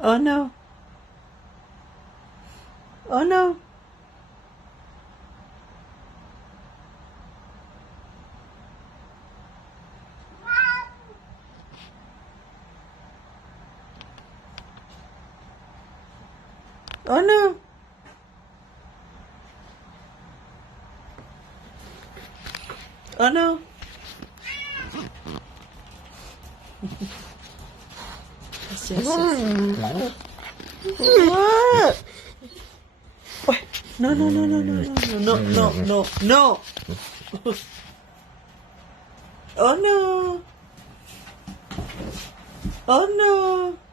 Oh no. Oh no. Oh no. Oh no. Yes, yes, yes. What? Wait. No, no, no, no, no, no, no, no, no, no. Oh no. Oh no.